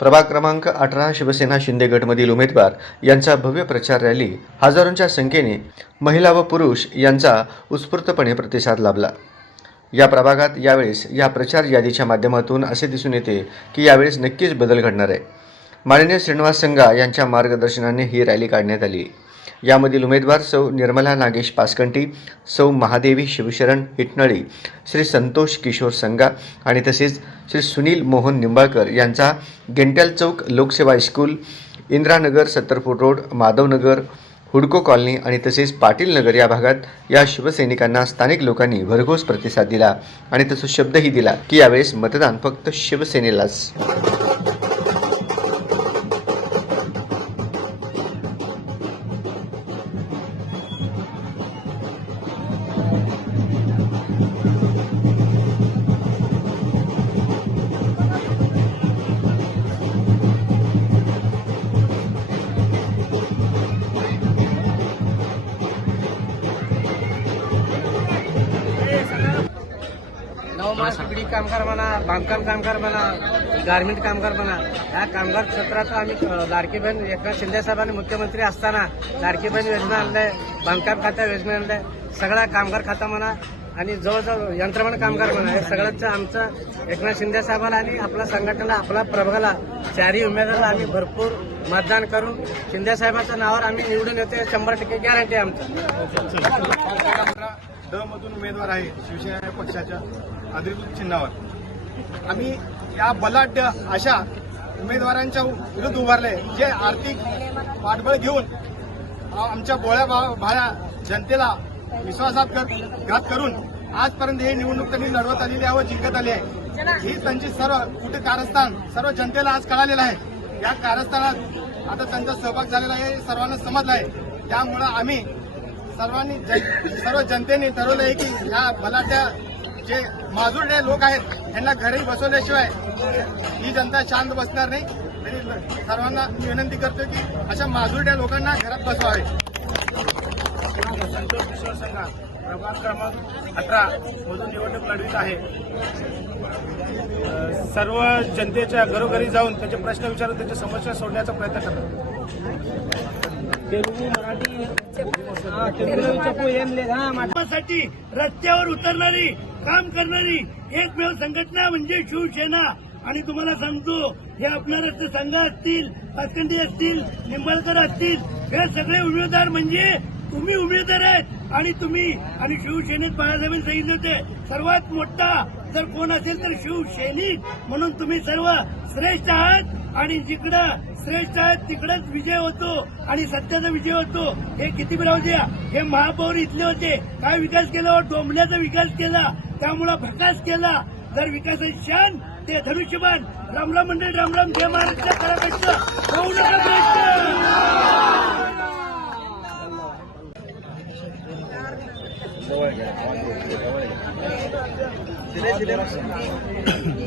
प्रभाग क्रमांक 18 शिवसेना शिंदे गटमधील उमेदवार यांचा भव्य प्रचार रॅली, हजारोंच्या संख्येने महिला व पुरुष यांचा उत्स्फूर्तपणे प्रतिसाद लाभला। या प्रभागात यावेळेस या प्रचार यादीच्या माध्यमातून असे दिसून येते की यावेळेस नक्कीच बदल घडणार आहे। माननीय श्रीनिवास संघा यांच्या मार्गदर्शनाने ही रॅली काढण्यात आली। यामधील उमेदवार सौ निर्मला नागेश पासकंटी, सौ महादेवी शिवशरण हिटनळी, श्री संतोष किशोर संघा आणि तसेच श्री सुनील मोहन निंबाळकर यांचा Gentyal Chowk Lokseva high school, Indiranagar 70 foot road, Madhavnagar, हुडको कॉलनी आणि तसेच पाटील नगर या भागात या शिवसैनिकांना स्थानिक लोकांनी भरघोस प्रतिसाद दिला आणि तसा शब्दही दिला की यावेळेस मतदान फक्त शिवसेनेलाच। बिडी कामगार म्हणा, बांधकाम कामगार म्हणा, गारमेंट कामगार म्हणा, या कामगार क्षेत्रात आम्ही लाडकी बहीण एकनाथ शिंदे साहेबांनी मुख्यमंत्री असताना लाडकी बहीण योजना आणलंय, बांधकाम खाता योजना आणलंय, सगळा कामगार खाता म्हणा आणि जवळजवळ यंत्रमानव कामगार म्हणा, हे सगळंच आमचं एकनाथ शिंदे साहेबाला आणि आपल्या संघटनेला, आपल्या प्रभागाला, चारही उमेदवाराला आम्ही भरपूर मतदान करून शिंदे साहेबांच्या नावावर आम्ही निवडून येतो, 100% गॅरंटी आमचं। ड मधून उमेदवार आहे शिवसेना पक्षाच्या अधिकृत चिन्हावर। आम्ही या बलाढ्य अशा उमेदवारांच्या विरुद्ध उभारले जे आर्थिक पाठबळ घेऊन आमच्या बोळ्या भाड्या जनतेला विश्वासात करून आजपर्यंत ही निवडणूक त्यांनी लढवत आलेली आहे व जिंकत आली आहे। ही त्यांची सर्व कुठे कारस्थान सर्व जनतेला आज कळालेलं आहे। या कारस्थानात आता त्यांचा सहभाग झालेला आहे, सर्वांना समजला आहे। त्यामुळं आम्ही सर्व जनतेने ठरवलं आहे की या बलाढ्य जे माजुरडे लोक आहेत त्यांना घरी बसवल्याशिवाय ही जनता शांत बसणार नाही आणि सर्वांना विनंती करतो की अशा माजुरड्या लोकांना घरात बसवावे। संतोष किशोर संघा प्रभाग क्रमांक 18 मधून निवडणूक लढवित आहे। सर्व जनतेच्या घरोघरी जाऊन त्यांचे प्रश्न विचारून त्यांच्या समस्या सोडण्याचा प्रयत्न करतो। साठी रस्त्यावर उतरणारी, काम करणारी एकमेव संघटना म्हणजे शिवसेना। आणि तुम्हाला सांगतो, हे आपणारे संघ असतील, पासकंडी असतील, निंबाळकर असतील, हे सगळे उमेदवार म्हणजे तुम्ही उमेदवार आहेत आणि तुम्ही आणि शिवसेनेत बाळासाहेबांनी सांगितले होते सर्वात मोठा जर कोण असेल तर शिवसैनिक, म्हणून तुम्ही सर्व श्रेष्ठ आहात आणि जिकडं श्रेष्ठ आहेत तिकडंच विजय होतो आणि सत्याचा विजय होतो। हे किती राहू द्या, हे महापौर इथले होते, काय विकास केला, डोंबल्याचा विकास केला, त्यामुळे भकास केला। जर विकासाची शान ते धनुष्यबाण, रामराम मंडळ, रामराम जय महाराष्ट्र करापेक्षा होऊ नका प्रयत्न।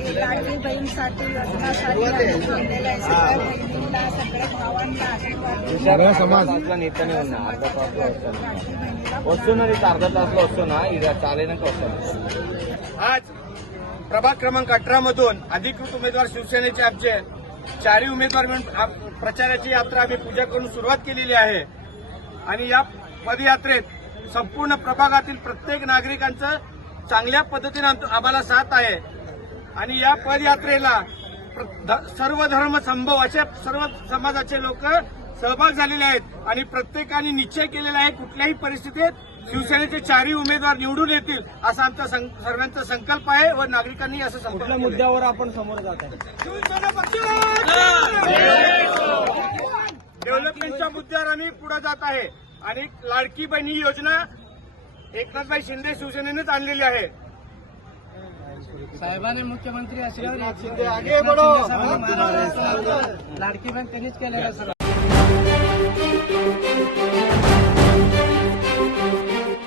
लाडकी बहीणसाठी योजनासाठी आम्ही केलेलं आहे। सगळ्या बहिणींना, सगळ्या भावांना आशीर्वाद समाजातला नेत्याने वस्तू ना अर्धा तासला वस्तू ना चालेल ना। आज प्रभाग क्रमांक 18 मधून अधिकृत उमेदवार शिवसेनेचे आमचे चारही उमेदवार मिळून प्रचाराची यात्रा आम्ही पूजा करून सुरुवात केलेली आहे आणि या पदयात्रेत संपूर्ण प्रभागातील प्रत्येक नागरिकांचं चांगल्या पद्धतीने आम्हाला साथ आहे आणि या पदयात्रेला सर्व धर्म संभव अशा सर्व समाजाचे लोक सहभाग झालेले आहेत आणि प्रत्येकाने निश्चय केलेला आहे कुठल्याही परिस्थितीत शिवसेनेचे चारही उमेदवार निवडून येतील असा आमचा सर्वांचा संकल्प आहे व नागरिकांनी असं संकल्प मुद्द्यावर आपण समोर जात आहे। डेव्हलपमेंटच्या मुद्द्यावर आम्ही पुढे जात आहे आणि लाडकी बहीण ही योजना एकनाथभाई शिंदे शिवसेनेनेच आणलेली आहे। साहेबांनी मुख्यमंत्री असल्यावर आगे बढो, लाडकी बहीण त्यांनीच केलेलं सगळं।